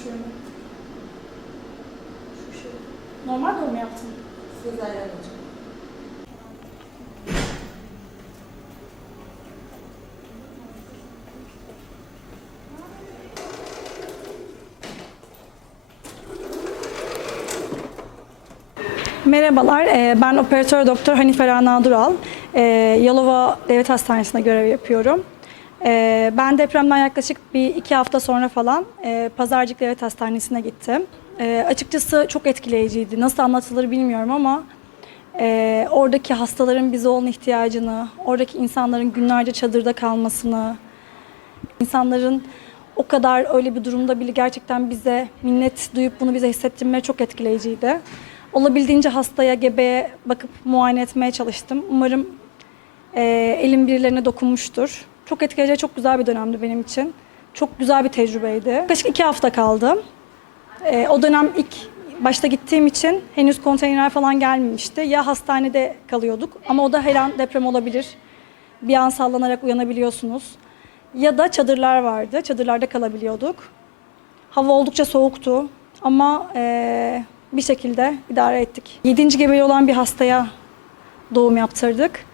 açıyorum. Şu şey. Normal doğum yaptın. Sezaryen hocam. Merhabalar, e, ben operatör doktor Hanife Rana Dural. E, Yalova Devlet Hastanesi'nde görev yapıyorum. E, Ben depremden yaklaşık bir iki hafta sonra falan e, Pazarcık Devlet Hastanesi'ne gittim. E, Açıkçası çok etkileyiciydi. Nasıl anlatılır bilmiyorum ama e, oradaki hastaların bize olan ihtiyacını, oradaki insanların günlerce çadırda kalmasını, insanların o kadar öyle bir durumda bile gerçekten bize minnet duyup bunu bize hissettirmeleri çok etkileyiciydi. Olabildiğince hastaya, gebeye bakıp muayene etmeye çalıştım. Umarım e, elim birilerine dokunmuştur. Çok etkileyici, çok güzel bir dönemdi benim için. Çok güzel bir tecrübeydi. Yaklaşık iki hafta kaldım. E, o dönem ilk başta gittiğim için henüz konteyner falan gelmemişti. Ya hastanede kalıyorduk ama o da her an deprem olabilir. Bir an sallanarak uyanabiliyorsunuz. Ya da çadırlar vardı. Çadırlarda kalabiliyorduk. Hava oldukça soğuktu ama eee, bir şekilde idare ettik. Yedinci gebeli olan bir hastaya doğum yaptırdık.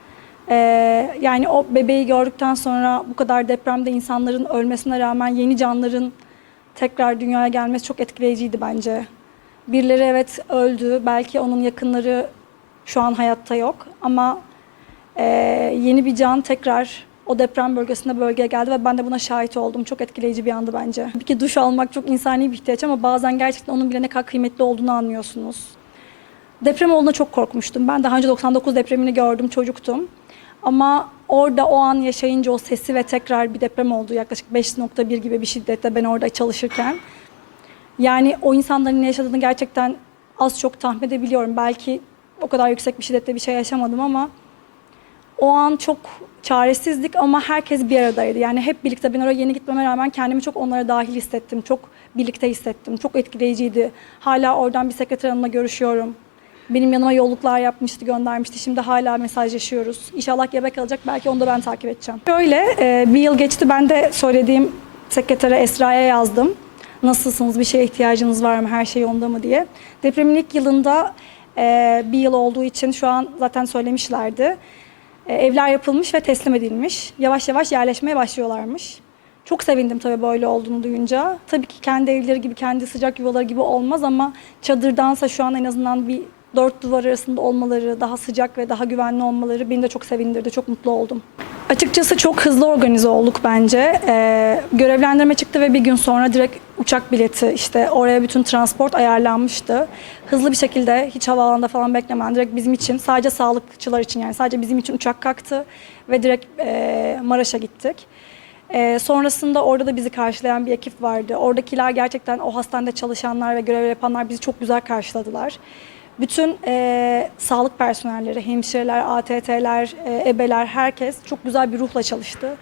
Eee, yani o bebeği gördükten sonra bu kadar depremde insanların ölmesine rağmen yeni canların tekrar dünyaya gelmesi çok etkileyiciydi bence. Birileri evet öldü, belki onun yakınları şu an hayatta yok ama ee, yeni bir can tekrar o deprem bölgesinde bölgeye geldi ve ben de buna şahit oldum. Çok etkileyici bir andı bence. Bir ki duş almak çok insani bir ihtiyaç ama bazen gerçekten onun bile ne kadar kıymetli olduğunu anlıyorsunuz. Deprem olduğunda çok korkmuştum. Ben daha önce 99 depremini gördüm, çocuktum. Ama orada o an yaşayınca o sesi ve tekrar bir deprem oldu. Yaklaşık 5.1 gibi bir şiddette ben orada çalışırken. Yani o insanların ne yaşadığını gerçekten az çok tahmin edebiliyorum. Belki o kadar yüksek bir şiddette bir şey yaşamadım ama o an çok çaresizdik ama herkes bir aradaydı. Yani hep birlikte ben oraya yeni gitmeme rağmen kendimi çok onlara dahil hissettim. Çok birlikte hissettim. Çok etkileyiciydi. Hala oradan bir sekreter hanımla görüşüyorum. Benim yanıma yolluklar yapmıştı, göndermişti. Şimdi hala mesajlaşıyoruz. İnşallah gebe kalacak. Belki onu da ben takip edeceğim. Şöyle e, bir yıl geçti. Ben de söylediğim sekretere Esra'ya yazdım. Nasılsınız? Bir şeye ihtiyacınız var mı? Her şey yolunda mı diye. Depremin ilk yılında e, bir yıl olduğu için şu an zaten söylemişlerdi. E, evler yapılmış ve teslim edilmiş. Yavaş yavaş yerleşmeye başlıyorlarmış. Çok sevindim tabii böyle olduğunu duyunca. Tabii ki kendi evleri gibi, kendi sıcak yuvaları gibi olmaz ama çadırdansa şu an en azından bir dört duvar arasında olmaları, daha sıcak ve daha güvenli olmaları beni de çok sevindirdi. Çok mutlu oldum. Açıkçası çok hızlı organize olduk bence. Ee, görevlendirme çıktı ve bir gün sonra direkt uçak bileti işte oraya bütün transport ayarlanmıştı. Hızlı bir şekilde hiç havaalanında falan beklemeden direkt bizim için sadece sağlıkçılar için yani sadece bizim için uçak kalktı ve direkt e, Maraş'a gittik. Ee, sonrasında orada da bizi karşılayan bir ekip vardı. Oradakiler gerçekten o hastanede çalışanlar ve görev yapanlar bizi çok güzel karşıladılar. Bütün e, sağlık personelleri, hemşireler, ATT'ler, e, ebeler, herkes çok güzel bir ruhla çalıştı.